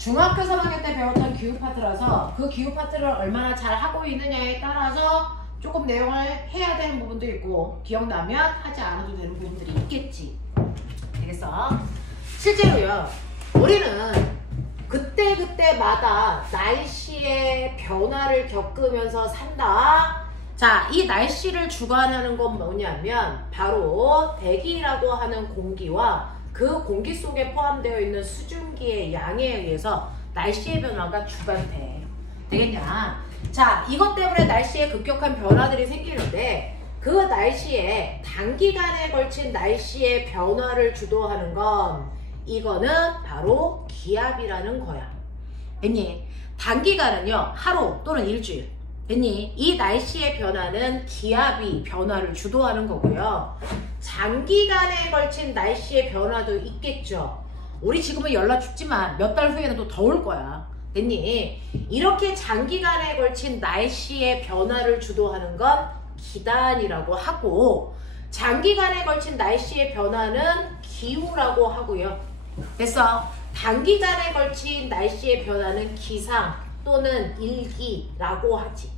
중학교 3학년 때 배웠던 기후 파트라서 그 기후 파트를 얼마나 잘 하고 있느냐에 따라서 조금 내용을 해야 되는 부분도 있고 기억나면 하지 않아도 되는 부분들이 있겠지. 되겠어? 실제로요, 우리는 그때그때마다 날씨의 변화를 겪으면서 산다. 자, 이 날씨를 주관하는 건 뭐냐면 바로 대기라고 하는 공기와 그 공기 속에 포함되어 있는 수증기의 양에 의해서 날씨의 변화가 주관돼. 되겠냐? 자, 이것 때문에 날씨에 급격한 변화들이 생기는데 그 날씨에 단기간에 걸친 날씨의 변화를 주도하는 건 이거는 바로 기압이라는 거야. 됐니? 단기간은요, 하루 또는 일주일. 됐니? 이 날씨의 변화는 기압이 변화를 주도하는 거고요. 장기간에 걸친 날씨의 변화도 있겠죠. 우리 지금은 열나 춥지만 몇 달 후에는 또 더울 거야. 됐니? 이렇게 장기간에 걸친 날씨의 변화를 주도하는 건 기단이라고 하고, 장기간에 걸친 날씨의 변화는 기후라고 하고요. 됐어? 단기간에 걸친 날씨의 변화는 기상 또는 일기라고 하지.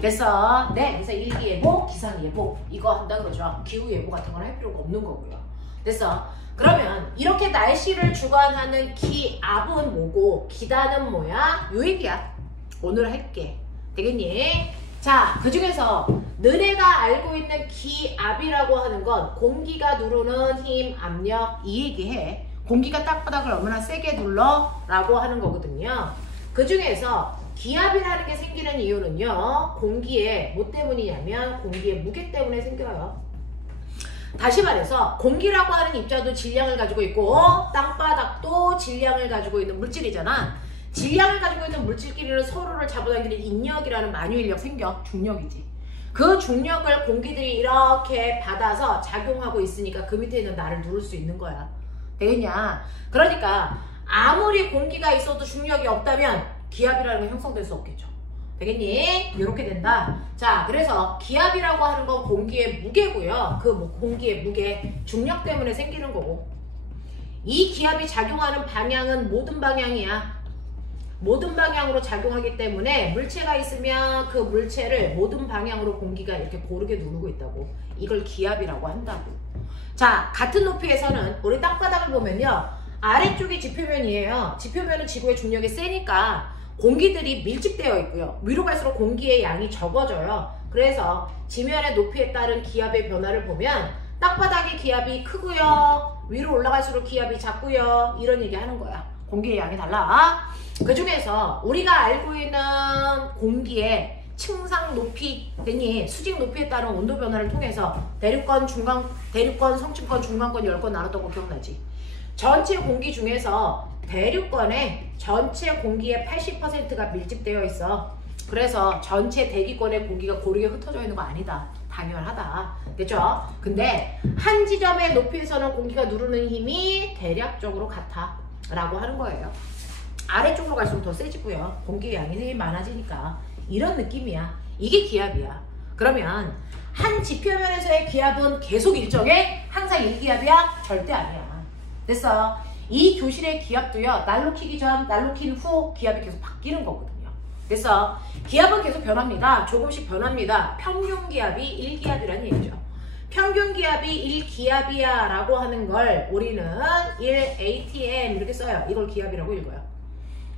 됐어? 네, 그래서 일기예보, 기상예보 이거 한다 그러죠. 기후예보 같은 건 할 필요가 없는 거고요. 됐어? 그러면 이렇게 날씨를 주관하는 기압은 뭐고 기단은 뭐야? 요 얘기야. 오늘 할게. 되겠니? 자, 그 중에서 너네가 알고 있는 기압이라고 하는 건 공기가 누르는 힘, 압력 이 얘기해. 공기가 땅바닥을 얼마나 세게 눌러? 라고 하는 거거든요. 그 중에서 기압이라는 게 생기는 이유는요, 공기의 뭐 때문이냐면 공기의 무게 때문에 생겨요. 다시 말해서 공기라고 하는 입자도 질량을 가지고 있고 땅바닥도 질량을 가지고 있는 물질이잖아. 질량을 가지고 있는 물질끼리는 서로를 잡아당기는 인력이라는 만유인력 생겨. 중력이지. 그 중력을 공기들이 이렇게 받아서 작용하고 있으니까 그 밑에 있는 나를 누를 수 있는 거야. 되겠냐? 그러니까 아무리 공기가 있어도 중력이 없다면 기압이라는 건 형성될 수 없겠죠. 되겠니? 이렇게 된다. 자, 그래서 기압이라고 하는 건 공기의 무게고요. 그 공기의 무게, 중력 때문에 생기는 거고, 이 기압이 작용하는 방향은 모든 방향이야. 모든 방향으로 작용하기 때문에 물체가 있으면 그 물체를 모든 방향으로 공기가 이렇게 고르게 누르고 있다고. 이걸 기압이라고 한다고. 자, 같은 높이에서는 우리 땅바닥을 보면요, 아래쪽이 지표면이에요. 지표면은 지구의 중력이 세니까 공기들이 밀집되어 있고요. 위로 갈수록 공기의 양이 적어져요. 그래서 지면의 높이에 따른 기압의 변화를 보면 땅바닥의 기압이 크고요, 위로 올라갈수록 기압이 작고요, 이런 얘기 하는 거야. 공기의 양이 달라. 그 중에서 우리가 알고 있는 공기의 층상 높이, 됐니? 수직 높이에 따른 온도 변화를 통해서 대륙권, 성층권, 중간권, 열권 나눴던 거 기억나지? 전체 공기 중에서 대륙권에 전체 공기의 80%가 밀집되어 있어. 그래서 전체 대기권의 공기가 고르게 흩어져 있는 거 아니다. 당연하다. 됐죠? 근데 한 지점의 높이에서는 공기가 누르는 힘이 대략적으로 같아 라고 하는 거예요. 아래쪽으로 갈수록 더 세지고요. 공기의 양이 많아지니까. 이런 느낌이야. 이게 기압이야. 그러면 한 지표면에서의 기압은 계속 일정해? 항상 1기압이야? 절대 아니야. 됐어? 이 교실의 기압도요, 날로 키기 전, 날로 킨 후 기압이 계속 바뀌는 거거든요. 됐어? 기압은 계속 변합니다. 조금씩 변합니다. 평균 기압이 1기압이라는 얘기죠. 평균 기압이 1기압이야 라고 하는 걸 우리는 1atm 이렇게 써요. 이걸 기압이라고 읽어요.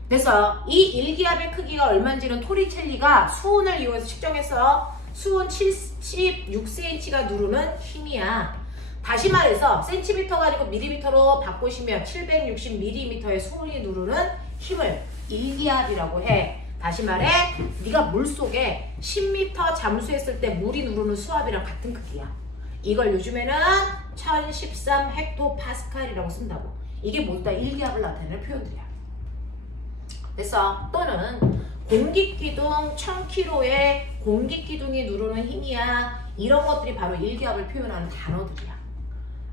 그래서 이 1기압의 크기가 얼마인지는 토리첼리가 수온을 이용해서 측정했어. 수온 76cm가 누르는 힘이야. 다시 말해서 센티미터가 아니고 밀리미터로 바꾸시면 760mm의 수온이 누르는 힘을 1기압이라고 해. 다시 말해, 네가 물속에 10m 잠수했을 때 물이 누르는 수압이랑 같은 크기야. 이걸 요즘에는 1013 헥토파스칼이라고 쓴다고. 이게 모두 다 1기압을 나타내는 표현들이야. 됐어? 또는 공기기둥 1000kg의 공기기둥이 누르는 힘이야. 이런 것들이 바로 1기압을 표현하는 단어들이야.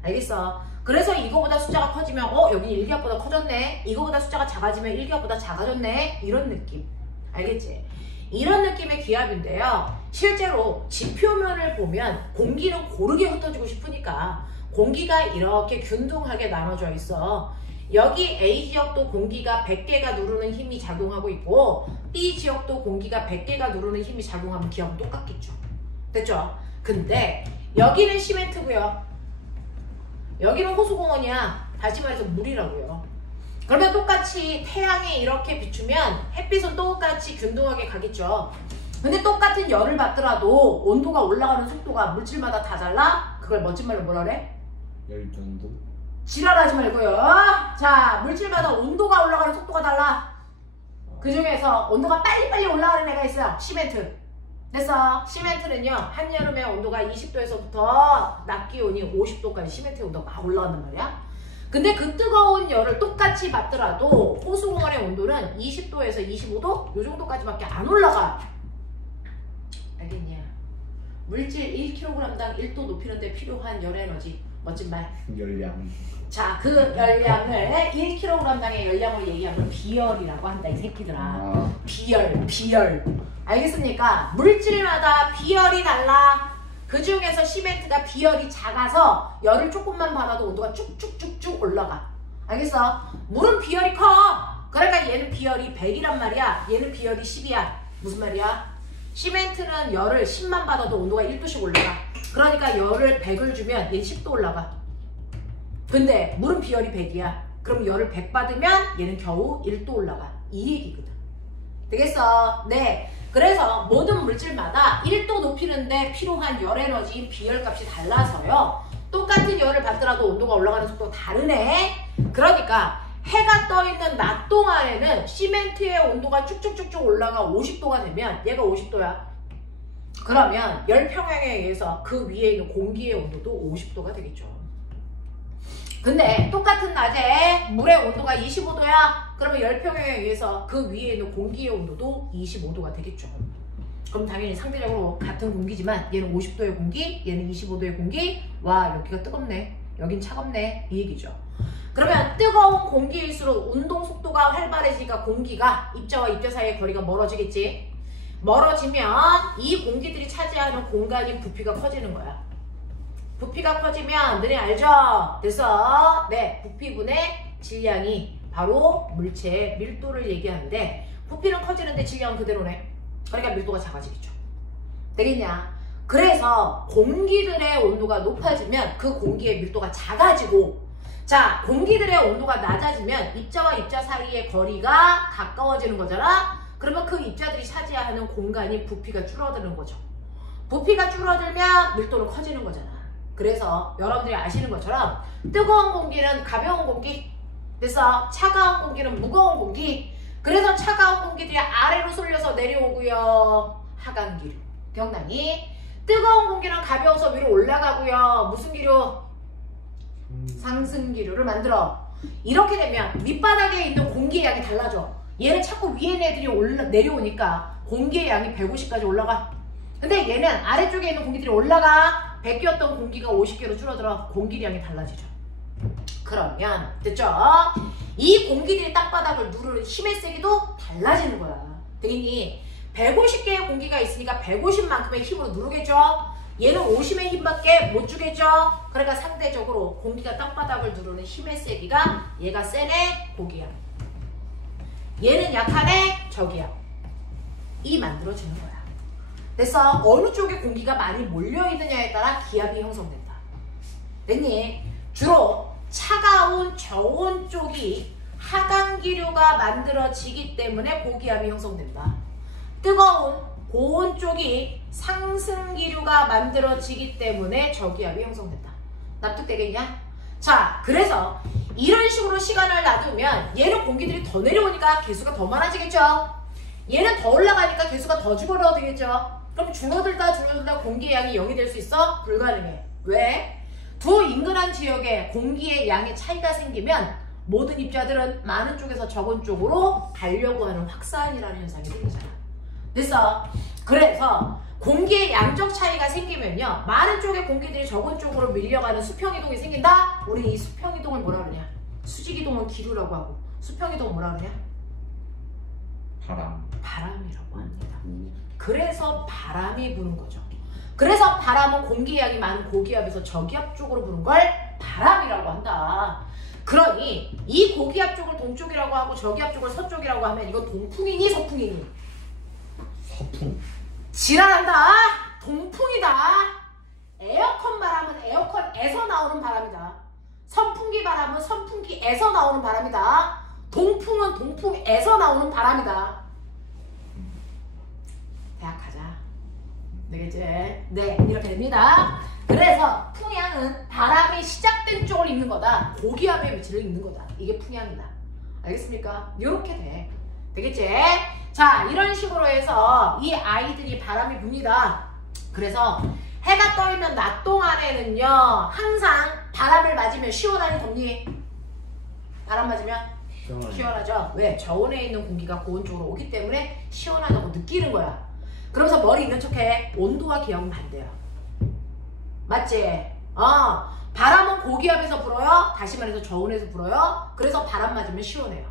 알겠어? 그래서 이거보다 숫자가 커지면 여기 1기압보다 커졌네. 이거보다 숫자가 작아지면 1기압보다 작아졌네. 이런 느낌. 알겠지? 이런 느낌의 기압인데요. 실제로 지표면을 보면 공기는 고르게 흩어지고 싶으니까 공기가 이렇게 균등하게 나눠져 있어. 여기 A 지역도 공기가 100개가 누르는 힘이 작용하고 있고 B 지역도 공기가 100개가 누르는 힘이 작용하면 기압은 똑같겠죠. 됐죠? 근데 여기는 시멘트고요. 여기는 호수공원이야. 다시 말해서 물이라고요. 그러면 똑같이 태양에 이렇게 비추면 햇빛은 똑같이 균등하게 가겠죠. 근데 똑같은 열을 받더라도 온도가 올라가는 속도가 물질마다 다 달라? 그걸 멋진 말로 뭐라 그래? 열전도? 지랄하지 말고요. 자, 물질마다 온도가 올라가는 속도가 달라. 그 중에서 온도가 빨리빨리 올라가는 애가 있어요. 시멘트. 됐어. 시멘트는요, 한여름에 온도가 20도에서부터 낮 기온이 50도까지 시멘트의 온도가 막 올라간단 말이야. 근데 그 뜨거운 열을 똑같이 받더라도 호수공원의 온도는 20도에서 25도? 요 정도까지밖에 안 올라가. 알겠냐? 물질 1kg당 1도 높이는 데 필요한 열 에너지. 멋진 말. 열량. 자, 그 열량을 1kg당의 열량으로 얘기하면 비열이라고 한다, 이 새끼들아. 비열. 알겠습니까? 물질마다 비열이 달라. 그 중에서 시멘트가 비열이 작아서 열을 조금만 받아도 온도가 쭉쭉쭉쭉 올라가. 알겠어? 물은 비열이 커. 그러니까 얘는 비열이 100이란 말이야. 얘는 비열이 10이야. 무슨 말이야? 시멘트는 열을 10만 받아도 온도가 1도씩 올라가. 그러니까 열을 100을 주면 얘는 10도 올라가. 근데 물은 비열이 100이야. 그럼 열을 100 받으면 얘는 겨우 1도 올라가. 이 얘기거든. 되겠어? 네. 그래서 모든 물질마다 1도 높이는데 필요한 열 에너지인 비열값이 달라서요. 똑같은 열을 받더라도 온도가 올라가는 속도가 다르네. 그러니까 해가 떠있는 낮 동안에는 시멘트의 온도가 쭉쭉쭉쭉 올라가 50도가 되면 얘가 50도야. 그러면 열 평형에 의해서 그 위에 있는 공기의 온도도 50도가 되겠죠. 근데 똑같은 낮에 물의 온도가 25도야. 그러면 열평형에 의해서 그 위에 있는 공기의 온도도 25도가 되겠죠. 그럼 당연히 상대적으로 같은 공기지만 얘는 50도의 공기, 얘는 25도의 공기. 와, 여기가 뜨겁네, 여긴 차갑네, 이 얘기죠. 그러면 뜨거운 공기일수록 운동 속도가 활발해지니까 공기가 입자와 입자 사이의 거리가 멀어지겠지. 멀어지면 이 공기들이 차지하는 공간인 부피가 커지는 거야. 부피가 커지면 너네 알죠? 됐어? 네, 부피분의 질량이 바로 물체의 밀도를 얘기하는데 부피는 커지는데 질량은 그대로네. 그러니까 밀도가 작아지겠죠. 되겠냐? 그래서 공기들의 온도가 높아지면 그 공기의 밀도가 작아지고, 자, 공기들의 온도가 낮아지면 입자와 입자 사이의 거리가 가까워지는 거잖아? 그러면 그 입자들이 차지하는 공간이 부피가 줄어드는 거죠. 부피가 줄어들면 밀도는 커지는 거잖아. 그래서 여러분들이 아시는 것처럼 뜨거운 공기는 가벼운 공기, 그래서 차가운 공기는 무거운 공기. 그래서 차가운 공기들이 아래로 쏠려서 내려오고요. 하강기류. 기억나니? 뜨거운 공기는 가벼워서 위로 올라가고요. 무슨 기류? 상승기류를 만들어. 이렇게 되면 밑바닥에 있는 공기의 양이 달라져. 얘는 자꾸 위에 있는 애들이 내려오니까 공기의 양이 150까지 올라가. 근데 얘는 아래쪽에 있는 공기들이 올라가. 100개였던 공기가 50개로 줄어들어. 공기량이 달라지죠. 그러면 됐죠? 이 공기들이 땅바닥을 누르는 힘의 세기도 달라지는 거야. 되겠니? 150개의 공기가 있으니까 150만큼의 힘으로 누르겠죠? 얘는 50의 힘밖에 못 주겠죠? 그러니까 상대적으로 공기가 땅바닥을 누르는 힘의 세기가 얘가 세네, 고기야. 얘는 약하네, 저기야. 이 만들어지는 거야. 그래서 어느 쪽에 공기가 많이 몰려있느냐에 따라 기압이 형성된다. 됐니? 주로 차가운 저온 쪽이 하강기류가 만들어지기 때문에 고기압이 형성된다. 뜨거운 고온 쪽이 상승기류가 만들어지기 때문에 저기압이 형성된다. 납득되겠냐? 자, 그래서 이런 식으로 시간을 놔두면 얘는 공기들이 더 내려오니까 개수가 더 많아지겠죠? 얘는 더 올라가니까 개수가 더 줄어들겠죠? 그럼 줄어들다 공기의 양이 0이 될 수 있어? 불가능해. 왜? 두 인근한 지역에 공기의 양의 차이가 생기면 모든 입자들은 많은 쪽에서 적은 쪽으로 가려고 하는 확산이라는 현상이 생기잖아. 됐어? 그래서 공기의 양적 차이가 생기면요, 많은 쪽의 공기들이 적은 쪽으로 밀려가는 수평이동이 생긴다? 우리 이 수평이동을 뭐라 그러냐? 수직이동은 기류라고 하고, 수평이동은 뭐라 그러냐? 바람이라고 합니다. 그래서 바람이 부는 거죠. 그래서 바람은 공기의 양이 많은 고기압에서 저기압 쪽으로 부는 걸 바람이라고 한다. 그러니 이 고기압 쪽을 동쪽이라고 하고 저기압 쪽을 서쪽이라고 하면 이건 동풍이니 서풍이니? 서풍. 지랄한다. 동풍이다. 에어컨 바람은 에어컨에서 나오는 바람이다. 선풍기 바람은 선풍기에서 나오는 바람이다. 동풍은 동풍에서 나오는 바람이다. 대학 가자. 되겠지? 네, 이렇게 됩니다. 그래서 풍향은 바람이 시작된 쪽을 읽는 거다. 고기압의 위치를 읽는 거다. 이게 풍향이다. 알겠습니까? 요렇게 돼. 되겠지? 자, 이런 식으로 해서 이 아이들이 바람이 붑니다. 그래서 해가 떠있는 낮 동안에는요, 항상 바람을 맞으면 시원하니 덥니? 바람 맞으면? 시원하죠? 왜? 저온에 있는 공기가 고온 쪽으로 오기 때문에 시원하다고 느끼는 거야. 그러면서 머리 있는 척해. 온도와 기압은 반대야. 맞지? 바람은 고기압에서 불어요. 다시 말해서 저온에서 불어요. 그래서 바람 맞으면 시원해요.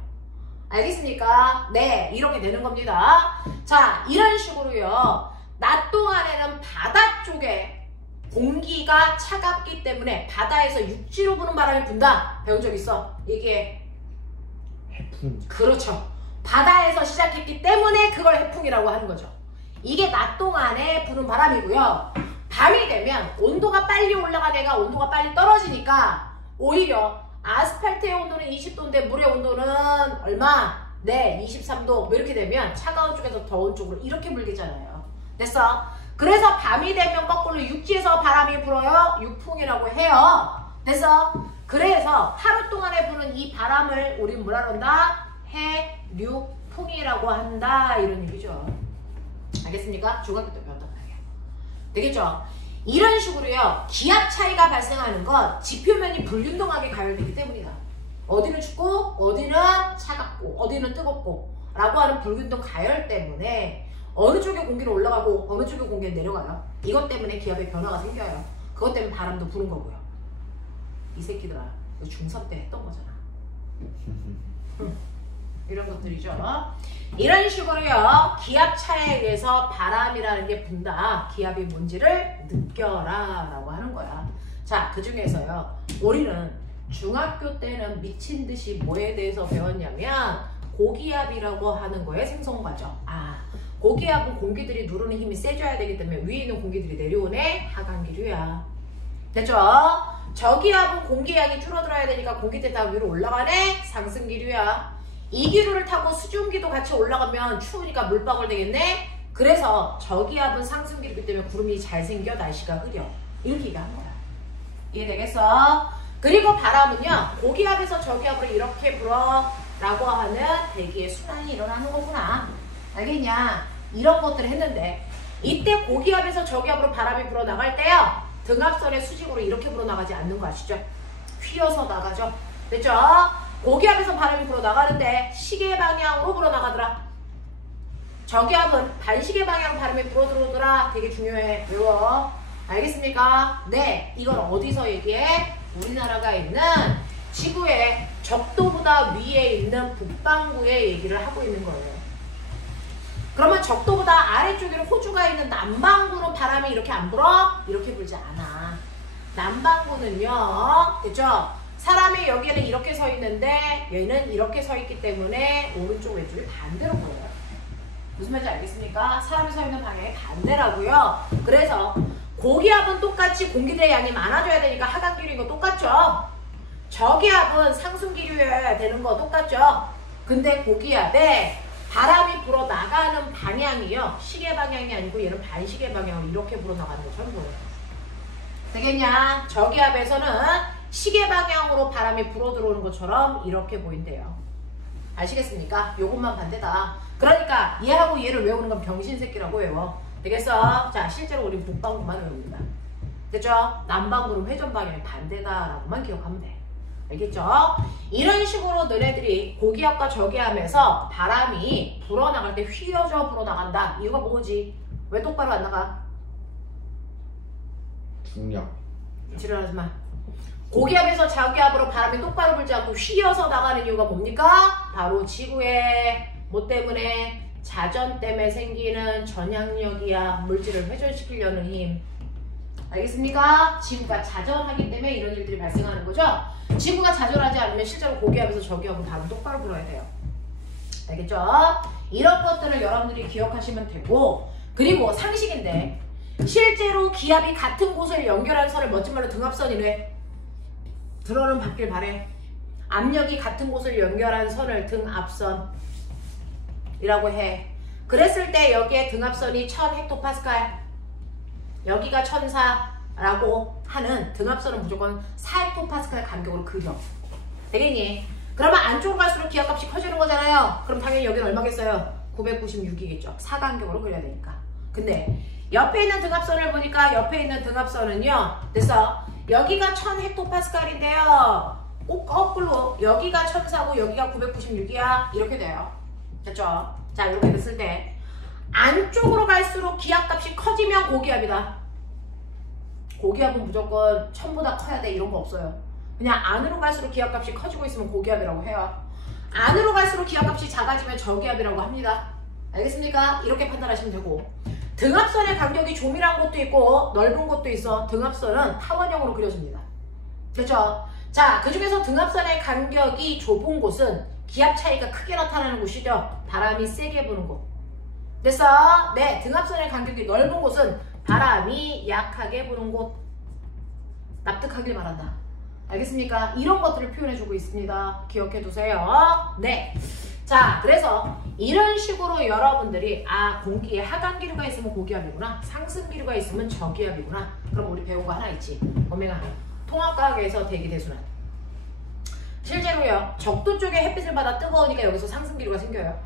알겠습니까? 네, 이렇게 되는 겁니다. 자, 이런 식으로요. 낮 동안에는 바다 쪽에 공기가 차갑기 때문에 바다에서 육지로 부는 바람이 분다. 배운 적 있어? 얘기해. 해풍. 그렇죠. 바다에서 시작했기 때문에 그걸 해풍이라고 하는 거죠. 이게 낮 동안에 부는 바람이고요. 밤이 되면 온도가 빨리 올라간 애가 온도가 빨리 떨어지니까 오히려 아스팔트의 온도는 20도인데 물의 온도는 얼마? 네, 23도. 뭐 이렇게 되면 차가운 쪽에서 더운 쪽으로 이렇게 불리잖아요. 됐어? 그래서 밤이 되면 거꾸로 육지에서 바람이 불어요. 육풍이라고 해요. 됐어? 그래서 하루 동안에 부는 이 바람을 우리 뭐라 그런다? 해륙풍이라고 한다. 이런 얘기죠. 알겠습니까? 중학교 때 배웠단 말이에요. 되겠죠? 이런 식으로요. 기압 차이가 발생하는 건 지표면이 불균등하게 가열되기 때문이다. 어디는 춥고 어디는 차갑고 어디는 뜨겁고 라고 하는 불균등 가열 때문에 어느 쪽에 공기는 올라가고 어느 쪽에 공기는 내려가요. 이것 때문에 기압의 변화가 생겨요. 그것 때문에 바람도 부는 거고요. 이 새끼들아, 이거 중3 때 했던 거잖아. 이런 것들이죠. 이런 식으로요. 기압 차이에 의해서 바람이라는 게 분다. 기압이 뭔지를 느껴라 라고 하는 거야. 자, 그 중에서요. 우리는 중학교 때는 미친 듯이 뭐에 대해서 배웠냐면 고기압이라고 하는 거에 생성 과정. 고기압은 공기들이 누르는 힘이 세져야 되기 때문에 위에 있는 공기들이 내려오네. 하강기류야. 됐죠? 저기압은 공기량이 줄어들어야 되니까 공기들이 다 위로 올라가네. 상승기류야. 이 기류를 타고 수증기도 같이 올라가면 추우니까 물방울 되겠네. 그래서 저기압은 상승기류이기 때문에 구름이 잘 생겨 날씨가 흐려. 이렇게 얘기하는 거야. 이해되겠어? 그리고 바람은요. 고기압에서 저기압으로 이렇게 불어 라고 하는 대기의 순환이 일어나는 거구나. 알겠냐? 이런 것들을 했는데 이때 고기압에서 저기압으로 바람이 불어나갈 때요. 등압선의 수직으로 이렇게 불어나가지 않는 거 아시죠? 휘어서 나가죠? 됐죠? 고기압에서 바람이 불어나가는데 시계 방향으로 불어나가더라. 저기압은 반시계 방향으로 바람이 불어들어오더라. 되게 중요해. 외워. 알겠습니까? 네. 이걸 어디서 얘기해? 우리나라가 있는 지구의 적도보다 위에 있는 북반구의 얘기를 하고 있는 거예요. 그러면 적도보다 아래쪽에 호주가 있는 남반구는 바람이 이렇게 안 불어? 이렇게 불지 않아. 남반구는요. 그죠? 사람이 여기에는 이렇게 서 있는데 얘는 이렇게 서 있기 때문에 오른쪽 왼쪽이 반대로 보여요. 무슨 말인지 알겠습니까? 사람이 서 있는 방향이 반대라고요. 그래서 고기압은 똑같이 공기들의 양이 많아져야 되니까 하강기류인 거 똑같죠? 저기압은 상승기류여야 되는 거 똑같죠? 근데 고기압에 바람이 불어나가는 방향이요. 시계 방향이 아니고 얘는 반시계 방향으로 이렇게 불어나가는 것처럼 보여요. 되겠냐? 저기압에서는 시계 방향으로 바람이 불어들어오는 것처럼 이렇게 보인대요. 아시겠습니까? 요것만 반대다. 그러니까 얘하고 얘를 외우는 건 병신새끼라고 외워. 되겠어? 자, 실제로 우리 북반구만 외웁니다. 됐죠? 남반구는 회전 방향이 반대다라고만 기억하면 돼. 알겠죠? 이런 식으로 너네들이 고기압과 저기압에서 바람이 불어나갈 때 휘어져 불어나간다. 이유가 뭐지? 왜 똑바로 안 나가? 중력. 지랄하지 마. 고기압에서 저기압으로 바람이 똑바로 불지 않고 휘어서 나가는 이유가 뭡니까? 바로 지구의 뭐 때문에? 자전 때문에 생기는 전향력이야. 물질을 회전시키려는 힘. 알겠습니까? 지구가 자전하기 때문에 이런 일들이 발생하는 거죠. 지구가 자전하지 않으면 실제로 고기압에서 저기압은 발음 똑바로 불어야 돼요. 알겠죠? 이런 것들을 여러분들이 기억하시면 되고, 그리고 상식인데 실제로 기압이 같은 곳을 연결한 선을 멋진 말로 등압선이래. 들어는 받길 바래. 압력이 같은 곳을 연결한 선을 등압선이라고 해. 그랬을 때 여기에 등압선이 1000헥토파스칼, 여기가 1004라고 하는 등압선은 무조건 4헥토파스칼 간격으로 그려. 되겠니? 그러면 안쪽으로 갈수록 기압값이 커지는 거잖아요. 그럼 당연히 여기는 얼마겠어요? 996이겠죠. 4간격으로 그려야 되니까. 근데 옆에 있는 등압선을 보니까 옆에 있는 등압선은요. 그래서 여기가 1000헥토파스칼인데요. 꼭 거꾸로 여기가 1004고 여기가 996이야. 이렇게 돼요. 됐죠? 자, 이렇게 됐을 때 안쪽으로 갈수록 기압값이 커지면 고기압이다. 고기압은 무조건 1000보다 커야 돼. 이런 거 없어요. 그냥 안으로 갈수록 기압값이 커지고 있으면 고기압이라고 해요. 안으로 갈수록 기압값이 작아지면 저기압이라고 합니다. 알겠습니까? 이렇게 판단하시면 되고, 등압선의 간격이 조밀한 곳도 있고 넓은 곳도 있어. 등압선은 타원형으로 그려집니다. 그렇죠? 자, 그 중에서 등압선의 간격이 좁은 곳은 기압 차이가 크게 나타나는 곳이죠. 바람이 세게 부는 곳. 그래서 네, 등압선의 간격이 넓은 곳은 바람이 약하게 부는 곳. 납득하길 바란다. 알겠습니까? 이런 것들을 표현해주고 있습니다. 기억해두세요. 네. 자, 그래서 이런 식으로 여러분들이 공기에 하강기류가 있으면 고기압이구나, 상승기류가 있으면 저기압이구나. 그럼 우리 배운 거 하나 있지. 오메가 통합과학에서 대기대순환. 실제로요, 적도 쪽에 햇빛을 받아 뜨거우니까 여기서 상승기류가 생겨요.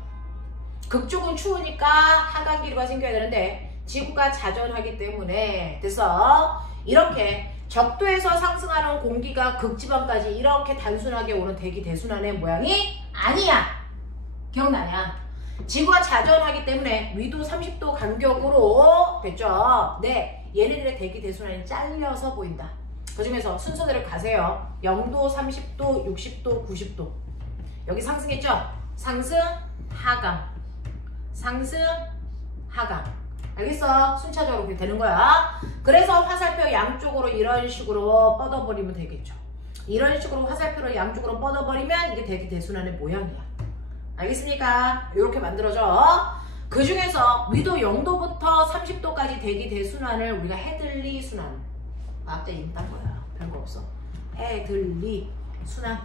극쪽은 추우니까 하강기류가 생겨야 되는데 지구가 자전하기 때문에, 그래서 이렇게 적도에서 상승하는 공기가 극지방까지 이렇게 단순하게 오는 대기대순환의 모양이 아니야. 기억나냐? 지구가 자전하기 때문에 위도 30도 간격으로 됐죠? 네, 얘네들의 대기대순환이 잘려서 보인다. 그 중에서 순서대로 가세요. 0도, 30도, 60도, 90도. 여기 상승했죠? 상승, 하강. 상승, 하강. 알겠어? 순차적으로 그렇게 되는 거야. 그래서 화살표 양쪽으로 이런 식으로 뻗어버리면 되겠죠. 이런 식으로 화살표를 양쪽으로 뻗어버리면 이게 대기대순환의 모양이야. 알겠습니까? 이렇게 만들어져. 그 중에서 위도 0도부터 30도까지 대기대순환을 우리가 해들리 순환. 앞에 이름 딴 거야. 별거 없어. 해들리 순환.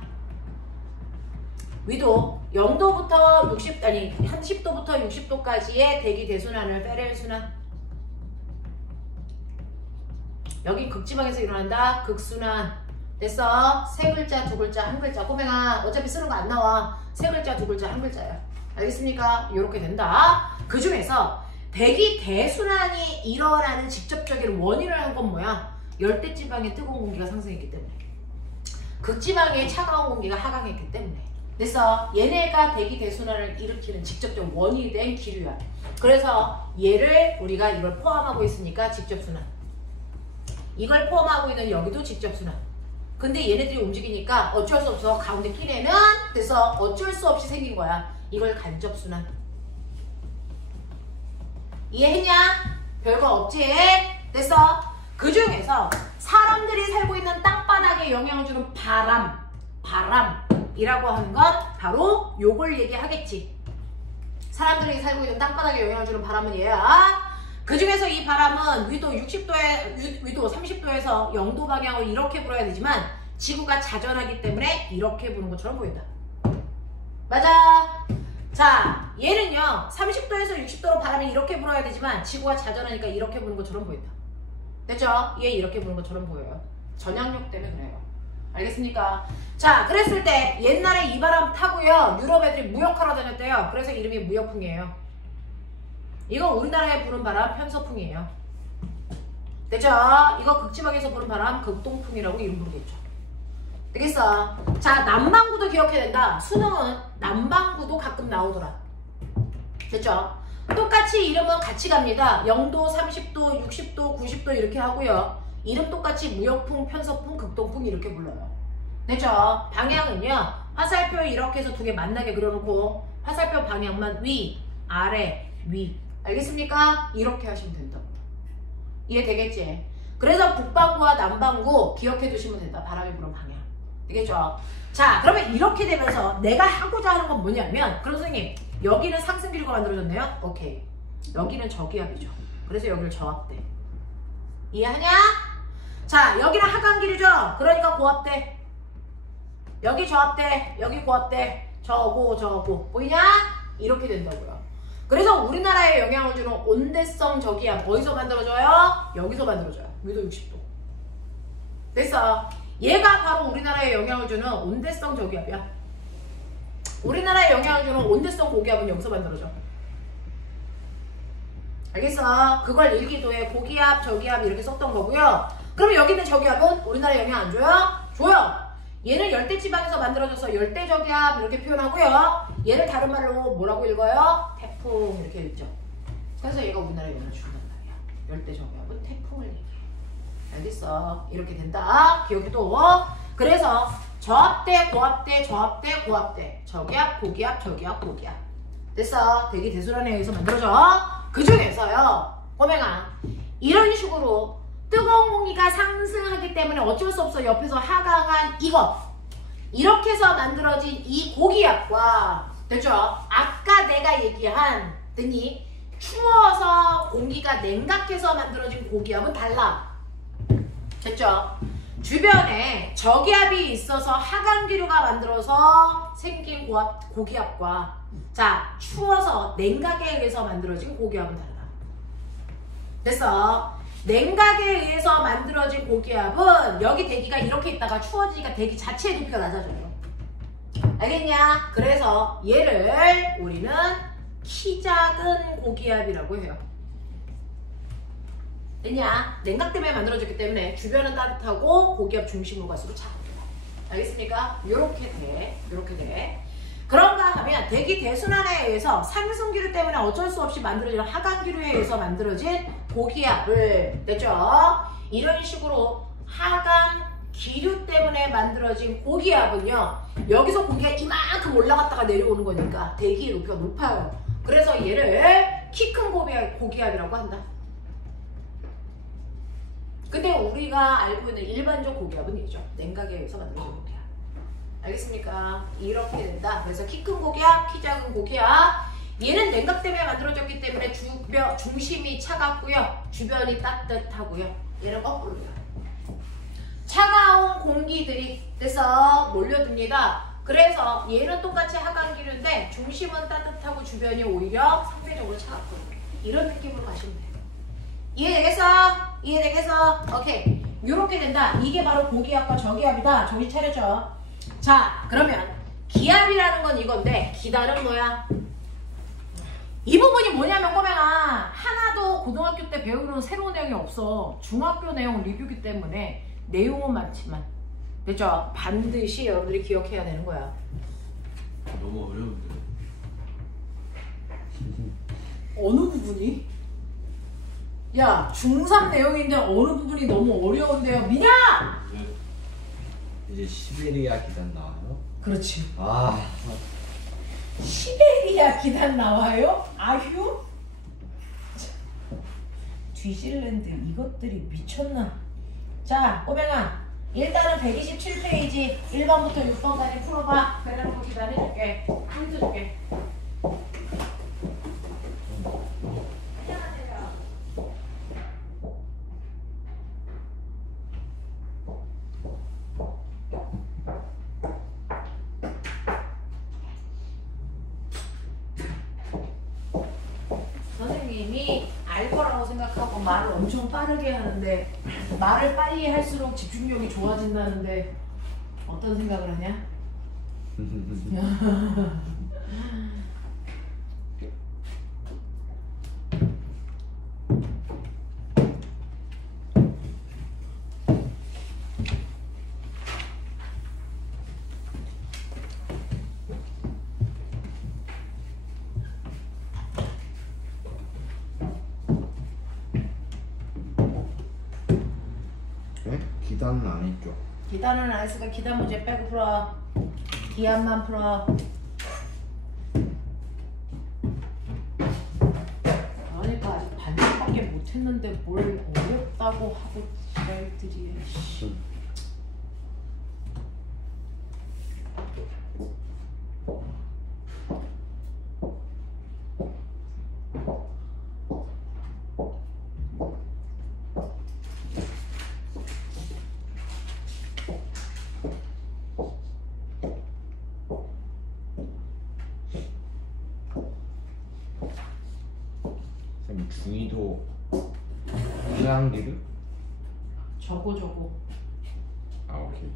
위도 0도부터 10도부터 60도까지의 대기대순환을 페렐 순환. 여기 극지방에서 일어난다. 극순환. 됐어? 세 글자, 두 글자, 한 글자. 꼬맹아, 어차피 쓰는 거 안 나와. 세 글자, 두 글자, 한 글자야. 알겠습니까? 이렇게 된다. 그 중에서 대기대순환이 일어나는 직접적인 원인을 한 건 뭐야? 열대지방의 뜨거운 공기가 상승했기 때문에, 극지방의 차가운 공기가 하강했기 때문에. 그래서 얘네가 대기대순환을 일으키는 직접적 원인이 된 기류야. 그래서 얘를 우리가 이걸 포함하고 있으니까 직접순환. 이걸 포함하고 있는 여기도 직접순환. 근데 얘네들이 움직이니까 어쩔 수 없어. 가운데 끼내면 그래서 어쩔 수 없이 생긴 거야. 이걸 간접순환. 이해했냐? 별거 없지? 됐어? 그 중에서 사람들이 살고 있는 땅바닥에 영향을 주는 바람이라고 하는 건 바로 요걸 얘기하겠지. 사람들이 살고 있는 땅바닥에 영향을 주는 바람은 얘야. 그 중에서 이 바람은 위도 30도에서 0도 방향으로 이렇게 불어야 되지만 지구가 자전하기 때문에 이렇게 부는 것처럼 보인다. 맞아. 자, 얘는요 30도에서 60도로 바람이 이렇게 불어야 되지만 지구가 자전하니까 이렇게 부는 것처럼 보인다. 됐죠? 얘 이렇게 부는 것처럼 보여요. 전향력 때문에 그래요. 알겠습니까? 자, 그랬을 때 옛날에 이 바람 타고요 유럽 애들이 무역하러 다녔대요. 그래서 이름이 무역풍이에요. 이거 우리나라에 부는 바람 편서풍이에요. 됐죠? 이거 극지방에서 부는 바람 극동풍이라고 이름 부르겠죠. 되겠어? 자, 남반구도 기억해야 된다. 수능은 남반구도 가끔 나오더라. 됐죠? 똑같이 이름은 같이 갑니다. 0도, 30도, 60도, 90도 이렇게 하고요. 이름 똑같이 무역풍, 편서풍, 극동풍 이렇게 불러요. 됐죠? 방향은요. 화살표 이렇게 해서 두 개 만나게 그려놓고 화살표 방향만 위, 아래, 위. 알겠습니까? 이렇게 하시면 된다. 이해되겠지? 그래서 북반구와 남반구 기억해 두시면 된다. 바람이 부는 방향. 되겠죠? 자, 그러면 이렇게 되면서 내가 하고자 하는 건 뭐냐면, 그럼 선생님 여기는 상승기류가 만들어졌네요? 오케이. 여기는 저기압이죠. 그래서 여기를 저압대. 이해하냐? 자, 여기는 하강기류죠? 그러니까 고압대. 여기 저압대, 여기 고압대. 저고 보이냐? 이렇게 된다고요. 그래서 우리나라에 영향을 주는 온대성 저기압 어디서 만들어져요? 여기서 만들어져요. 위도 60도. 됐어. 얘가 바로 우리나라에 영향을 주는 온대성 저기압이야. 우리나라에 영향을 주는 온대성 고기압은 여기서 만들어져. 알겠어? 그걸 일기도에 고기압, 저기압 이렇게 썼던 거고요. 그러면 여기 있는 저기압은 우리나라에 영향 안 줘요? 줘요. 얘는 열대지방에서 만들어져서 열대저기압 이렇게 표현하고요. 얘를 다른 말로 뭐라고 읽어요? 태풍 이렇게 읽죠. 그래서 얘가 우리나라에 영향을 준단 말이야. 열대저기압은 태풍을 얘기해. 알겠어? 이렇게 된다. 기억해도. 그래서 저압대, 고압대, 저압대, 고압대. 저기압, 고기압, 저기압, 고기압. 됐어? 대기 대수란에 의해서 만들어져. 그 중에서요. 꼬맹아. 이런 식으로 뜨거운 공기가 상승하기 때문에 어쩔 수 없어 옆에서 하강한 이것. 이렇게 해서 만들어진 이 고기압과 됐죠? 아까 내가 얘기한 등이 추워서 공기가 냉각해서 만들어진 고기압은 달라. 됐죠? 주변에 저기압이 있어서 하강기류가 만들어서 생긴 고기압과 자 추워서 냉각에 의해서 만들어진 고기압은 다르다. 됐어? 냉각에 의해서 만들어진 고기압은 여기 대기가 이렇게 있다가 추워지니까 대기 자체의 높이가 낮아져요. 알겠냐? 그래서 얘를 우리는 키 작은 고기압이라고 해요. 됐냐? 냉각 때문에 만들어졌기 때문에 주변은 따뜻하고 고기압 중심으로 갈수록 차갑다. 알겠습니까? 요렇게 돼. 요렇게 돼. 그런가 하면 대기 대순환에 의해서 상승기류 때문에 어쩔 수 없이 만들어지는 하강기류에 의해서 만들어진 고기압을 됐죠? 이런 식으로 하강기류 때문에 만들어진 고기압은요. 여기서 공기가 이만큼 올라갔다가 내려오는 거니까 대기의 높이가 높아요. 그래서 얘를 키 큰 고기압이라고 한다. 근데 우리가 알고 있는 일반적 고기압은 얘죠. 냉각에 의해서 만들어진 고기압. 알겠습니까? 이렇게 된다. 그래서 키 큰 고기압, 키 작은 고기압. 얘는 냉각 때문에 만들어졌기 때문에 중심이 차갑고요. 주변이 따뜻하고요. 얘는 거꾸로요. 차가운 공기들이 돼서 몰려듭니다. 그래서 얘는 똑같이 하강기류인데 중심은 따뜻하고 주변이 오히려 상대적으로 차갑거든요. 이런 느낌으로 가시면 돼요. 이해되겠어? 이해되겠어? 오케이. 이렇게 된다. 이게 바로 고기압과 저기압이다. 정신 차려줘. 자, 그러면 기압이라는 건 이건데 기단은 뭐야? 이 부분이 뭐냐면 꼬맹아 하나도 고등학교 때 배우는 새로운 내용이 없어. 중학교 내용 리뷰기 때문에 내용은 많지만 됐죠? 반드시 여러분들이 기억해야 되는 거야. 너무 어려운데. 어느 부분이? 야, 중3 내용인데 어느 부분이 너무 어려운데요? 미냐! 네. 이제 시베리아 기단 나와요? 그렇지. 아, 시베리아 기단 나와요? 아휴? 뒤질랜드 이것들이 미쳤나? 자, 꼬맹아 일단은 127페이지 1번부터 6번까지 풀어봐. 그래놓고 기단 해줄게. 힌트 줄게. 선생님이 알 거라고 생각하고 말을 엄청 빠르게 하는데 말을 빨리 할수록 집중력이 좋아진다는데 어떤 생각을 하냐? 네? 기단은 안 했죠? 기단은 안 했으니까 기단 문제 빼고 풀어. 기압만 풀어. 그러니까 아직 반죽밖에 못해. 못했는데 뭘 어렵다고 하고 지랄들이. 쌤 중이도 이상기류? 저거. 아 오케이.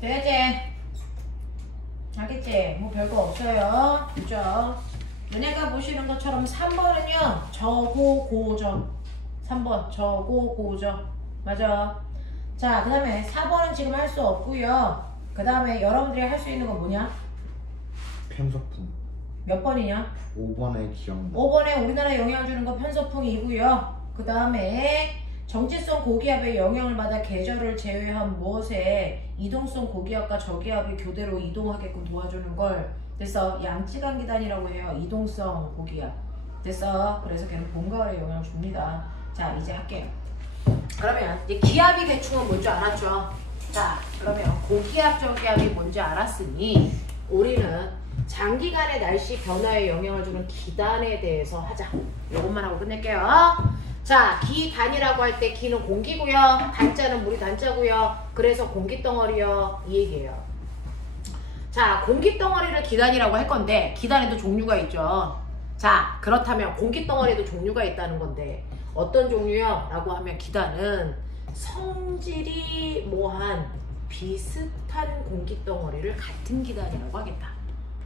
돼야지. 알겠지? 뭐 별거 없어요. 그죠? 너네가 보시는 것처럼 3번은요 저고고죠. 3번 저고고죠. 맞아. 자, 그 다음에 4번은 지금 할 수 없고요. 그 다음에 여러분들이 할 수 있는 거 뭐냐? 편서풍. 몇 번이냐? 5번에 기억나. 5번에 우리나라 영향을 주는 거 편서풍이고요. 그 다음에 정체성 고기압에 영향을 받아 계절을 제외한 무엇에 이동성 고기압과 저기압이 교대로 이동하게끔 도와주는 걸 그래서 양찌강기단이라고 해요. 이동성 고기압. 됐어. 그래서 걔는 봄가을에 영향을 줍니다. 자, 이제 할게요. 그러면 이제 기압이 대충은 뭔지 알았죠? 자, 그러면 고기압, 저기압이 뭔지 알았으니 우리는 장기간의 날씨 변화에 영향을 주는 기단에 대해서 하자. 이것만 하고 끝낼게요. 자, 기단이라고 할 때 기는 공기고요. 단자는 물이 단자고요. 그래서 공기덩어리요. 이 얘기예요. 자, 공기덩어리를 기단이라고 할 건데 기단에도 종류가 있죠. 자, 그렇다면 공기덩어리에도 종류가 있다는 건데 어떤 종류요? 라고 하면 기단은 성질이 뭐한 비슷한 공기덩어리를 같은 기단이라고 하겠다.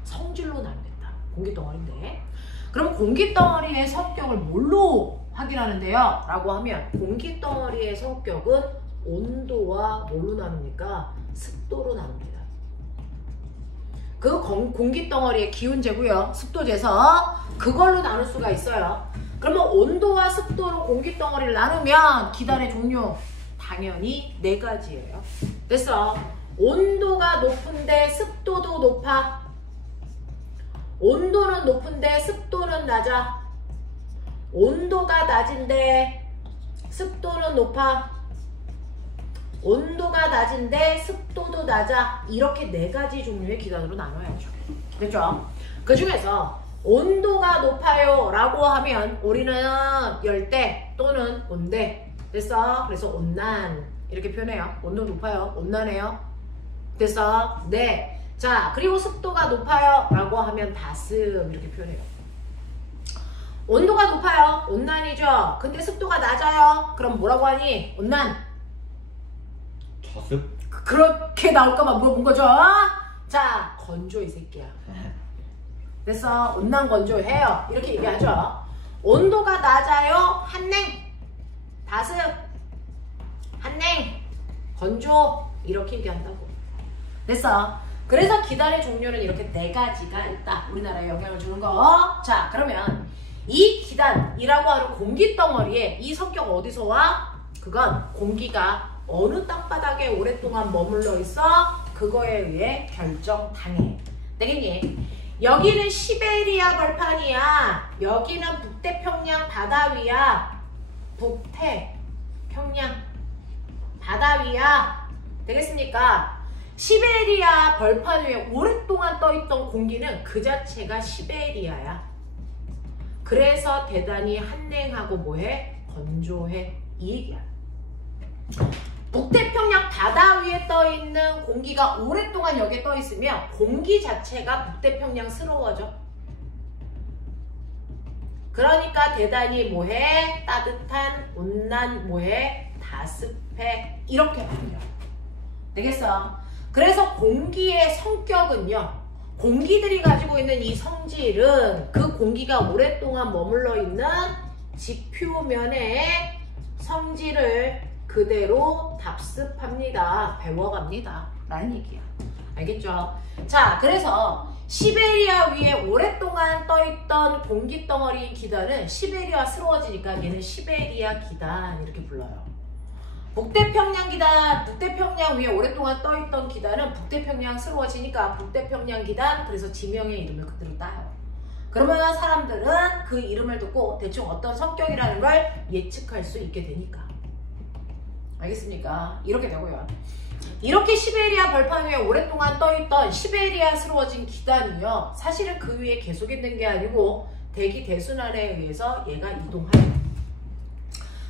성질로 나누겠다. 공기덩어리인데 그럼 공기덩어리의 성격을 뭘로 확인하는데요? 라고 하면 공기덩어리의 성격은 온도와 뭘로 나눕니까? 습도로 나눕니다. 그 공기덩어리의 기온재고요. 습도재서 그걸로 나눌 수가 있어요. 그러면 온도와 습도로 공기덩어리를 나누면 기단의 종류 당연히 4가지예요. 됐어. 온도가 높은데 습도도 높아. 온도는 높은데 습도는 낮아. 온도가 낮은데 습도는 높아. 온도가 낮은데 습도도 낮아. 이렇게 4가지 종류의 기단으로 나눠야죠. 됐죠? 그 중에서 온도가 높아요 라고 하면 우리는 열대 또는 온대. 됐어? 그래서 온난 이렇게 표현해요. 온도 높아요. 온난해요. 됐어? 네. 자, 그리고 습도가 높아요 라고 하면 다습 이렇게 표현해요. 온도가 높아요. 온난이죠. 근데 습도가 낮아요. 그럼 뭐라고 하니? 온난. 저습? 그렇게 나올까봐 물어본 거죠. 자, 건조 이 새끼야. 됐어. 온난 건조해요. 이렇게 얘기하죠. 온도가 낮아요. 한냉. 다습. 한냉. 건조. 이렇게 얘기한다고. 됐어. 그래서 기단의 종류는 이렇게 4가지가 있다. 우리나라에 영향을 주는 거. 자, 그러면 이 기단이라고 하는 공기 덩어리에 이 성격 어디서 와? 그건 공기가 어느 땅바닥에 오랫동안 머물러 있어? 그거에 의해 결정당해. 되겠니? 여기는 시베리아 벌판이야. 여기는 북태평양 바다 위야. 북태평양 바다 위야. 되겠습니까? 시베리아 벌판 위에 오랫동안 떠있던 공기는 그 자체가 시베리아야. 그래서 대단히 한냉하고 뭐해? 건조해. 이 얘기야. 북태평양 바다 위에 떠있는 공기가 오랫동안 여기에 떠있으면 공기 자체가 북태평양스러워져. 그러니까 대단히 뭐해? 따뜻한, 온난, 뭐해? 다습해. 이렇게 바뀌어. 되겠어? 그래서 공기의 성격은요, 공기들이 가지고 있는 이 성질은 그 공기가 오랫동안 머물러 있는 지표면의 성질을 그대로 답습합니다. 배워갑니다. 라는 얘기야. 알겠죠? 자, 그래서 시베리아 위에 오랫동안 떠있던 공기덩어리 기단은 시베리아스러워지니까 얘는 시베리아 기단 이렇게 불러요. 북태평양 기단, 북태평양 위에 오랫동안 떠있던 기단은 북태평양스러워지니까 북태평양 기단, 그래서 지명의 이름을 그대로 따요. 그러면 사람들은 그 이름을 듣고 대충 어떤 성격이라는 걸 예측할 수 있게 되니까. 알겠습니까? 이렇게 되고요. 이렇게 시베리아 벌판 위에 오랫동안 떠있던 시베리아스러워진 기단이요. 사실은 그 위에 계속 있는 게 아니고 대기 대순환에 의해서 얘가 이동하요.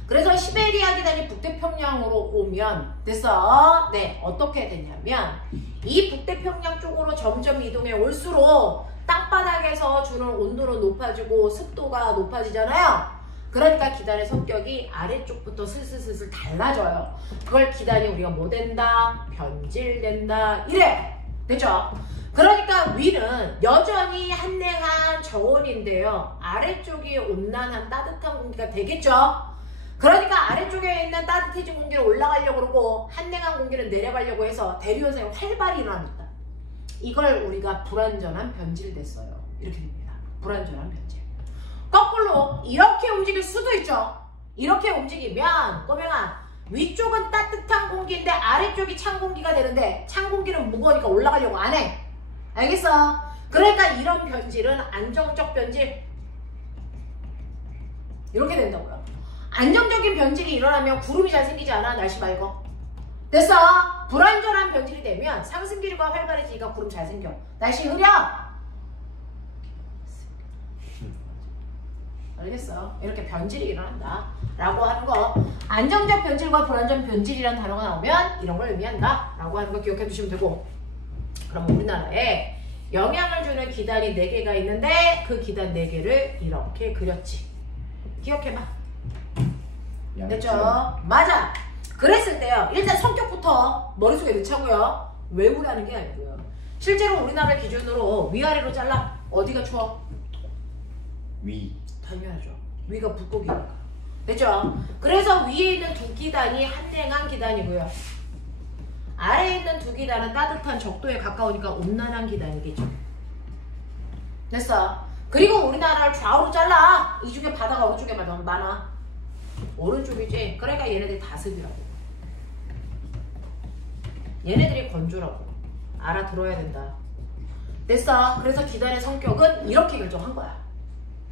그래서 시베리아 기단이 북태평양으로 오면 됐어? 네, 어떻게 되냐면 이 북태평양 쪽으로 점점 이동해 올수록 땅바닥에서 주는 온도는 높아지고 습도가 높아지잖아요. 그러니까 기단의 성격이 아래쪽부터 슬슬슬슬 달라져요. 그걸 기단이 우리가 뭐 된다? 변질된다. 이래! 됐죠? 그러니까 위는 여전히 한냉한 저온인데요. 아래쪽이 온난한 따뜻한 공기가 되겠죠? 그러니까 아래쪽에 있는 따뜻해진 공기를 올라가려고 그러고 한냉한 공기를 내려가려고 해서 대류현상이 활발히 일어납니다. 이걸 우리가 불완전한 변질됐어요. 이렇게 됩니다. 불완전한 변질. 거꾸로 이렇게 움직일 수도 있죠. 이렇게 움직이면 꼬맹아 위쪽은 따뜻한 공기인데 아래쪽이 찬 공기가 되는데 찬 공기는 무거우니까 올라가려고 안 해. 알겠어? 그러니까 이런 변질은 안정적 변질 이렇게 된다고요. 안정적인 변질이 일어나면 구름이 잘 생기지 않아? 날씨 맑어. 됐어? 불완전한 변질이 되면 상승기류가 활발해지니까 구름 잘 생겨. 날씨 흐려. 알겠어? 이렇게 변질이 일어난다 라고 하는 거, 안정적 변질과 불안정 변질이라는 단어가 나오면 이런 걸 의미한다 라고 하는 거 기억해 두시면 되고, 그럼 우리나라에 영향을 주는 기단이 4개가 있는데 그 기단 4개를 이렇게 그렸지. 기억해봐. 됐죠? 맞아. 그랬을 때요, 일단 성격부터 머릿속에 넣자고요. 외우라는 게 아니고요. 실제로 우리나라를 기준으로 위아래로 잘라. 어디가 추워? 위. 당연하죠. 위가 북극이니까. 됐죠? 그래서 위에 있는 2기단이 한냉한 기단이고요. 아래에 있는 2기단은 따뜻한 적도에 가까우니까 온난한 기단이겠죠. 됐어? 그리고 우리나라를 좌우로 잘라. 이 중에 바다가 어느 쪽에 많아? 오른쪽이지? 그러니까 얘네들이 다습이라고. 얘네들이 건조라고. 알아들어야 된다. 됐어? 그래서 기단의 성격은 이렇게 결정한 거야.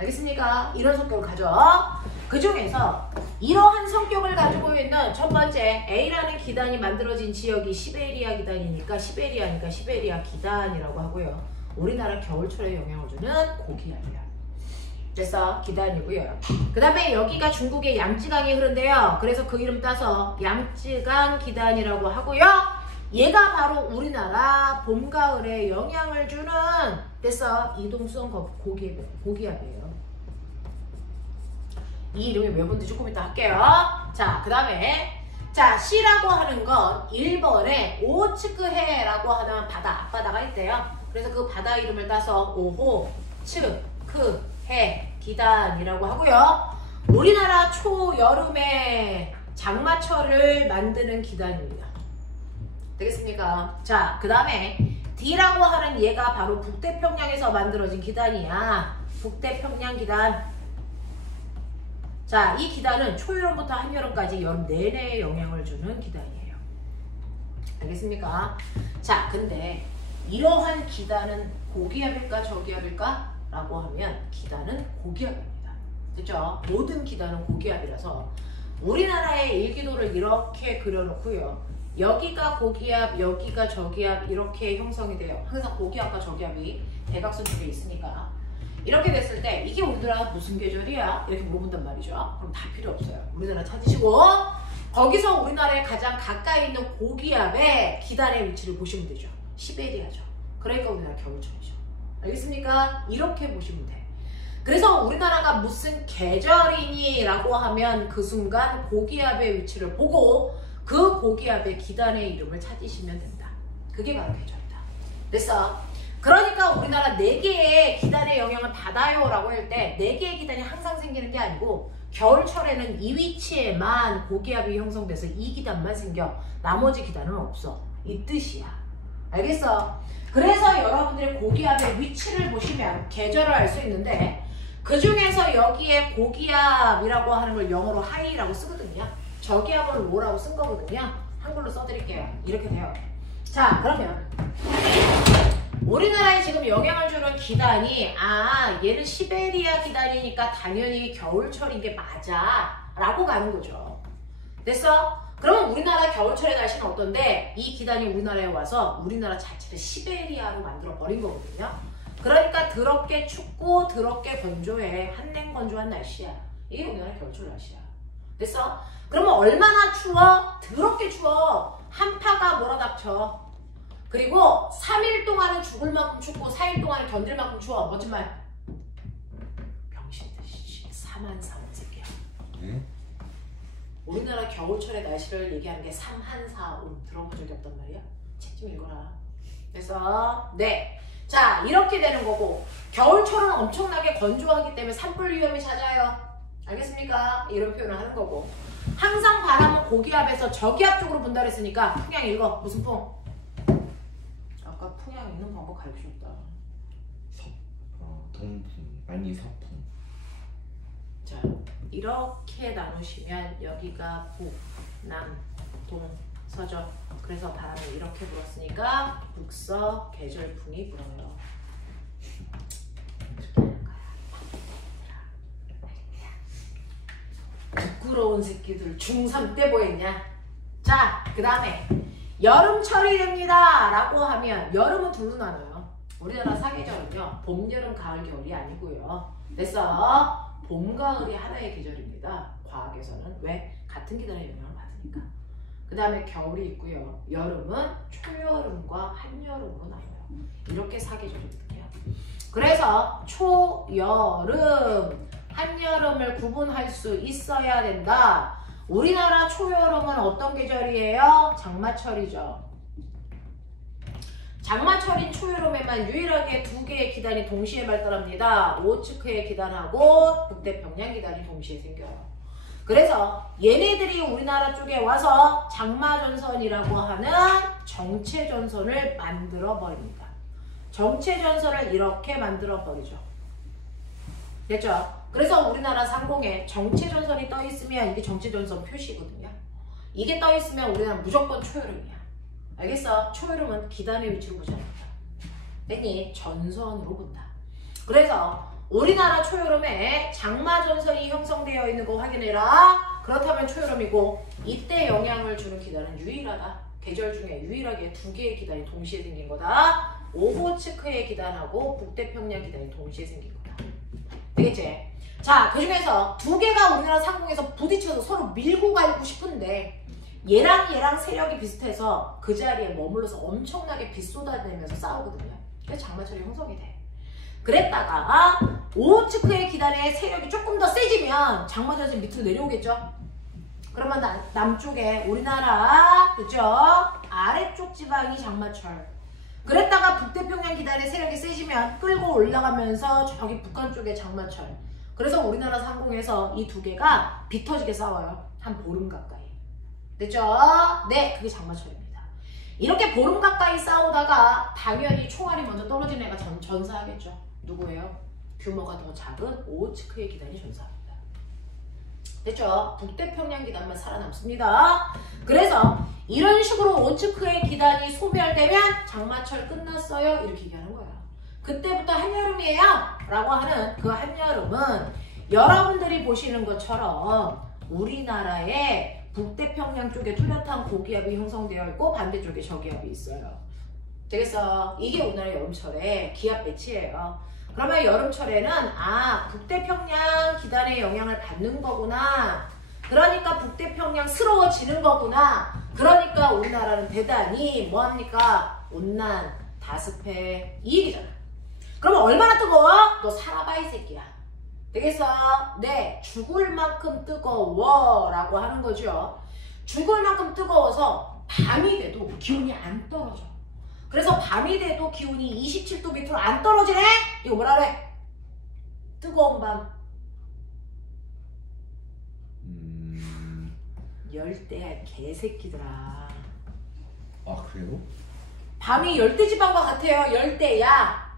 알겠습니까? 이런 성격을 가져. 그 중에서 이러한 성격을 가지고 있는 첫 번째 A라는 기단이 만들어진 지역이 시베리아 기단이니까 시베리아 기단이라고 하고요. 우리나라 겨울철에 영향을 주는 고기압이야. 그래서 기단이고요. 그 다음에 여기가 중국의 양쯔강이 흐른대요. 그래서 그 이름 따서 양쯔강 기단이라고 하고요. 얘가 바로 우리나라 봄, 가을에 영향을 주는 됐어 이동성 고기압이에요. 이 이름이 왜 뭔지 조금 이따 할게요. 자, 그 다음에 자, C라고 하는 건 1번에 오츠크해라고 하는 바다, 앞바다가 있대요. 그래서 그 바다 이름을 따서 오호, 츠, 크, 해, 기단이라고 하고요. 우리나라 초여름에 장마철을 만드는 기단입니다. 되겠습니까? 자, 그 다음에 D라고 하는 얘가 바로 북태평양에서 만들어진 기단이야. 북태평양 기단. 자, 이 기단은 초여름부터 한여름까지 여름 내내에 영향을 주는 기단이에요. 알겠습니까? 자, 근데 이러한 기단은 고기압일까 저기압일까? 라고 하면 기단은 고기압입니다. 그죠? 모든 기단은 고기압이라서 우리나라의 일기도를 이렇게 그려놓고요. 여기가 고기압, 여기가 저기압 이렇게 형성이 돼요. 항상 고기압과 저기압이 대각선 쪽에 있으니까. 이렇게 됐을 때 이게 우리나라 무슨 계절이야? 이렇게 물어본단 말이죠. 그럼 다 필요 없어요. 우리나라 찾으시고 거기서 우리나라에 가장 가까이 있는 고기압의 기단의 위치를 보시면 되죠. 시베리아죠. 그러니까 우리나라 겨울철이죠. 알겠습니까? 이렇게 보시면 돼. 그래서 우리나라가 무슨 계절이니? 라고 하면 그 순간 고기압의 위치를 보고 그 고기압의 기단의 이름을 찾으시면 된다. 그게 바로 계절이다. 됐어? 그러니까 우리나라 4개의 기단의 영향을 받아요 라고 할 때 4개의 기단이 항상 생기는 게 아니고 겨울철에는 이 위치에만 고기압이 형성돼서 이 기단만 생겨. 나머지 기단은 없어. 이 뜻이야. 알겠어? 그래서 여러분들이 고기압의 위치를 보시면 계절을 알 수 있는데 그 중에서 여기에 고기압이라고 하는 걸 영어로 하이라고 쓰거든요. 저기압은 로라고 쓴 거거든요. 한글로 써드릴게요. 이렇게 돼요. 자, 그러면 우리나라에 지금 영향을 주는 기단이 얘는 시베리아 기단이니까 당연히 겨울철인 게 맞아 라고 가는 거죠. 됐어? 그러면 우리나라 겨울철의 날씨는 어떤데 이 기단이 우리나라에 와서 우리나라 자체를 시베리아로 만들어 버린 거거든요. 그러니까 더럽게 춥고 더럽게 건조해. 한냉 건조한 날씨야. 이게 우리나라 겨울철 날씨야. 됐어? 그러면 얼마나 추워? 더럽게 추워. 한파가 몰아닥쳐. 그리고 3일 동안은 죽을 만큼 춥고 4일 동안은 견딜 만큼 추워. 멋진 말. 병신듯이 3한사원 새끼야. 응? 우리나라 겨울철의 날씨를 얘기하는 게 3한사온 들어본 적이 없단 말이야. 책 좀 읽어라. 그래서 네. 자, 이렇게 되는 거고 겨울철은 엄청나게 건조하기 때문에 산불 위험이 잦아요. 알겠습니까? 이런 표현을 하는 거고 항상 바람은 고기압에서 저기압 쪽으로 분다 그랬으니까 풍향 읽어. 무슨 풍? 아까 풍향 읽는 방법 가르쳐줬다. 동풍 아니 서풍. 자, 이렇게 나누시면 여기가 북, 남, 동, 서죠. 그래서 바람을 이렇게 불었으니까 북서 계절풍이 불어요. 부끄러운 새끼들 중3 때 보였냐? 자, 그 다음에 여름철이 됩니다 라고 하면 여름은 둘로 나눠요. 우리나라 사계절은요 봄, 여름, 가을, 겨울이 아니고요. 됐어? 봄, 가을이 하나의 계절입니다. 과학에서는. 왜? 같은 기단의 영향을 받으니까. 그 다음에 겨울이 있고요. 여름은 초여름과 한여름으로 나눠요. 이렇게 사계절이거든요. 그래서 초여름, 한여름을 구분할 수 있어야 된다. 우리나라 초여름은 어떤 계절이에요? 장마철이죠. 장마철인 초여름에만 유일하게 2개의 기단이 동시에 발달합니다. 오호츠크의 기단하고 북태평양 기단이 동시에 생겨요. 그래서 얘네들이 우리나라 쪽에 와서 장마전선이라고 하는 정체전선을 만들어 버립니다. 정체전선을 이렇게 만들어 버리죠. 됐죠? 그래서 우리나라 상공에 정체전선이 떠 있으면 이게 정체전선 표시거든요. 이게 떠 있으면 우리나라는 무조건 초여름이야. 알겠어? 초여름은 기단의 위치로 보지 않는다. 됐니? 전선으로 본다. 그래서 우리나라 초여름에 장마전선이 형성되어 있는 거 확인해라. 그렇다면 초여름이고 이때 영향을 주는 기단은 유일하다. 계절 중에 유일하게 2개의 기단이 동시에 생긴 거다. 오호츠크의 기단하고 북태평양 기단이 동시에 생긴 거다. 되겠지? 자, 그 중에서 2개가 우리나라 상공에서 부딪혀서 서로 밀고 가고 싶은데 얘랑 세력이 비슷해서 그 자리에 머물러서 엄청나게 비 쏟아내면서 싸우거든요. 그래서 장마철이 형성이 돼. 그랬다가 오호츠크의 기단의 세력이 조금 더 세지면 장마전선이 밑으로 내려오겠죠. 그러면 남쪽에 우리나라 그죠? 아래쪽 지방이 장마철. 그랬다가 북태평양 기단의 세력이 세지면 끌고 올라가면서 저기 북한 쪽에 장마철. 그래서 우리나라 상공에서 이 2개가 비 터지게 싸워요. 한 보름 가까이. 됐죠? 네, 그게 장마철입니다. 이렇게 보름 가까이 싸우다가 당연히 총알이 먼저 떨어지는 애가 전사하겠죠. 누구예요? 규모가 더 작은 오호츠크의 기단이 전사합니다. 됐죠? 북태평양 기단만 살아남습니다. 그래서 이런 식으로 오츠크의 기단이 소멸되면 장마철 끝났어요. 이렇게 얘기하는 거야. 그때부터 한여름이에요 라고 하는 그 한여름은 여러분들이 보시는 것처럼 우리나라의 북태평양 쪽에 뚜렷한 고기압이 형성되어 있고 반대쪽에 저기압이 있어요. 되겠어? 이게 우리나라 여름철의 기압 배치예요. 그러면 여름철에는 북태평양 기단의 영향을 받는 거구나. 그러니까 북태평양스러워지는 거구나. 그러니까 우리나라는 대단히 뭐합니까? 온난, 다습해. 이 얘기잖아. 그러면 얼마나 뜨거워? 너 살아봐 이 새끼야. 되겠어? 네, 죽을 만큼 뜨거워 라고 하는 거죠. 죽을 만큼 뜨거워서 밤이 돼도 기온이 안 떨어져. 그래서 밤이 돼도 기온이 27도 밑으로 안 떨어지네? 이거 뭐라 그래? 뜨거운 밤. 열대야 개새끼들아. 아 그래요? 밤이 열대지방과 같아요. 열대야.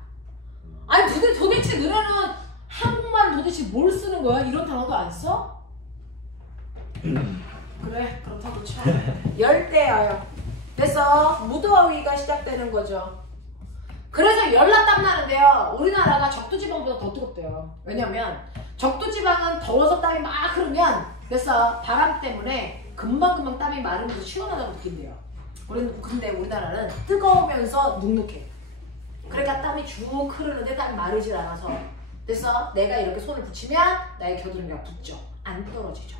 아니 도대체 너네는 한국말 도대체 뭘 쓰는 거야? 이런 단어도 안 써? 그래 그렇다고 쳐. 열대야요. 됐어. 무더위가 시작되는 거죠. 그래서 열나 땀 나는데요. 우리나라가 적도지방보다 더 뜨겁대요. 왜냐면 적도지방은 더워서 땀이 막 흐르면 됐어. 바람 때문에 금방금방 땀이 마르면서 시원하다고 느낀대요. 근데 우리나라는 뜨거우면서 눅눅해. 그러니까 땀이 쭉 흐르는데 땀이 마르질 않아서 됐어. 내가 이렇게 손을 붙이면 나의 겨드랑이가 붙죠. 안 떨어지죠.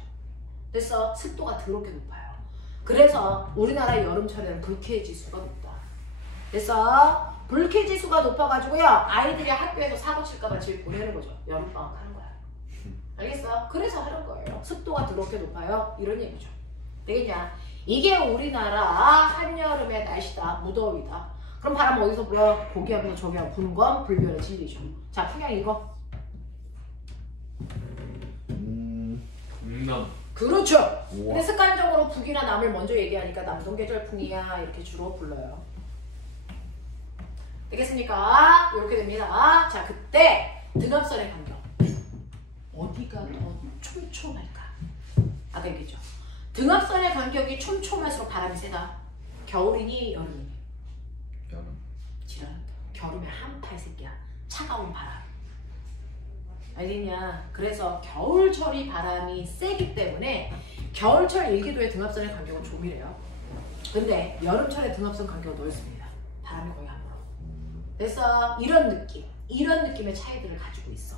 됐어. 습도가 더럽게 높아요. 그래서 우리나라 여름철에는 불쾌지수가 높다. 됐어. 불쾌지수가 높아가지고요. 아이들이 학교에서 사고 칠까봐 집 보내는 거죠. 여름방학 하는 거야. 알겠어? 그래서 하는 거예요. 습도가 더럽게 높아요. 이런 얘기죠. 되겠냐? 이게 우리나라 한여름의 날씨다. 무더위다. 그럼 바람 어디서 불어? 고기압에서 저기압 부는 건 불변의 진리죠. 자, 풍양 이거. 그렇죠. 우와. 근데 습관적으로 북이나 남을 먼저 얘기하니까 남동계절풍이야 이렇게 주로 불러요. 되겠습니까? 이렇게 됩니다. 자, 그때 등압선의 간격 어디가 더 촘촘할까? 아까 얘기했죠. 등압선의 간격이 촘촘할수록 바람이 세다. 겨울이니 여름이니? 여름. 지랄한다. 겨울이면 한팔 새끼야. 차가운 바람. 알겠냐? 그래서 겨울철이 바람이 세기 때문에 겨울철 일기도의 등압선의 간격은 조밀해요. 근데 여름철의 등압선 간격은 넓습니다. 바람이 거의 안 불어. 그래서 이런 느낌, 이런 느낌의 차이들을 가지고 있어.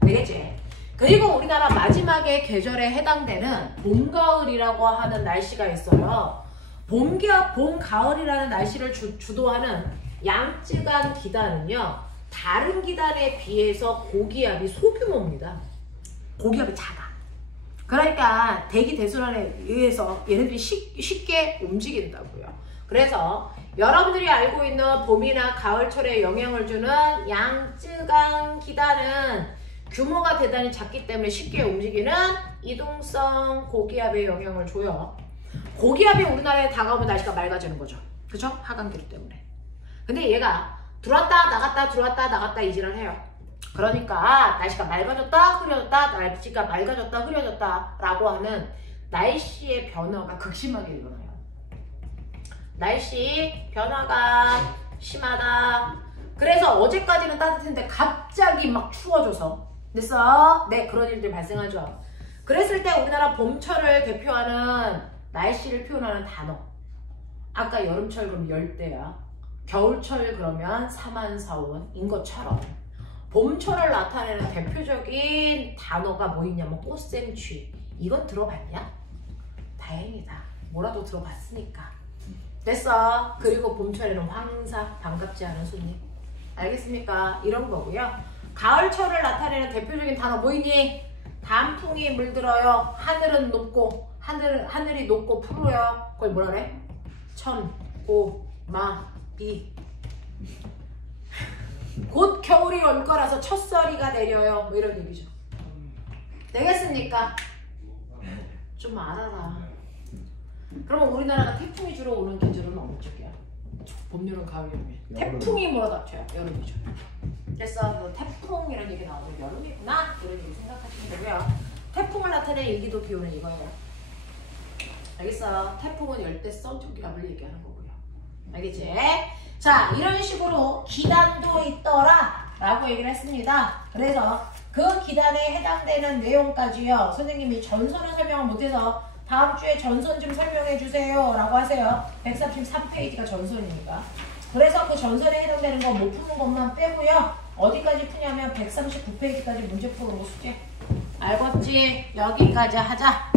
되겠지? 그리고 우리나라 마지막에 계절에 해당되는 봄, 가을이라고 하는 날씨가 있어요. 봄, 가을이라는 날씨를 주도하는 양쯔강 기단은요. 다른 기단에 비해서 고기압이 소규모입니다. 고기압이 작아. 그러니까 대기 대순환에 의해서 얘네들이 쉽게 움직인다고요. 그래서 여러분들이 알고 있는 봄이나 가을철에 영향을 주는 양쯔강 기단은 규모가 대단히 작기 때문에 쉽게 움직이는 이동성 고기압에 영향을 줘요. 고기압이 우리나라에 다가오면 날씨가 맑아지는 거죠. 그죠? 하강기류 때문에. 근데 얘가 들어왔다 나갔다 들어왔다 나갔다 이질을 해요. 그러니까 날씨가 맑아졌다 흐려졌다 날씨가 맑아졌다 흐려졌다 라고 하는 날씨의 변화가 극심하게 일어나요. 날씨 변화가 심하다. 그래서 어제까지는 따뜻했는데 갑자기 막 추워져서 됐어? 네, 그런 일들이 발생하죠. 그랬을 때 우리나라 봄철을 대표하는 날씨를 표현하는 단어. 아까 여름철 그럼 열대야. 겨울철 그러면 사만사온인 것처럼 봄철을 나타내는 대표적인 단어가 뭐 있냐면 꽃샘추위. 이건 들어봤냐? 다행이다. 뭐라도 들어봤으니까. 됐어. 그리고 봄철에는 황사, 반갑지 않은 손님. 알겠습니까? 이런 거고요. 가을철을 나타내는 대표적인 단어 뭐 있니? 단풍이 물들어요. 하늘은 높고 하늘이 높고 푸르요. 그걸 뭐라 그래? 천, 고, 마, 비. 곧 겨울이 올 거라서 첫서리가 내려요. 뭐 이런 얘기죠. 되겠습니까? 좀 알아라. 그러면 우리나라가 태풍이 주로 오는 계절은 어느 쪽이야? 봄, 여름, 가을, 여름이. 태풍이 몰아닥쳐요. 여름이죠. 그래서 태풍이라는 얘기 나오면 여름이구나 이런 얘기 생각하시면 되고요. 태풍을 태풍을 나타낸 일기도 기온은 이거예요. 알겠어? 태풍은 열대성 저기압을 얘기하는 거고요. 알겠지? 자, 이런 식으로 기단도 있더라 라고 얘기를 했습니다. 그래서 그 기단에 해당되는 내용까지요. 선생님이 전선을 설명을 못해서 다음 주에 전선 좀 설명해 주세요 라고 하세요. 133페이지가 전선이니까. 그래서 그 전선에 해당되는 거 못 푸는 것만 빼고요. 어디까지 푸냐면 139페이지까지 문제 푸는 거 숙제. 알겠지? 여기까지 하자.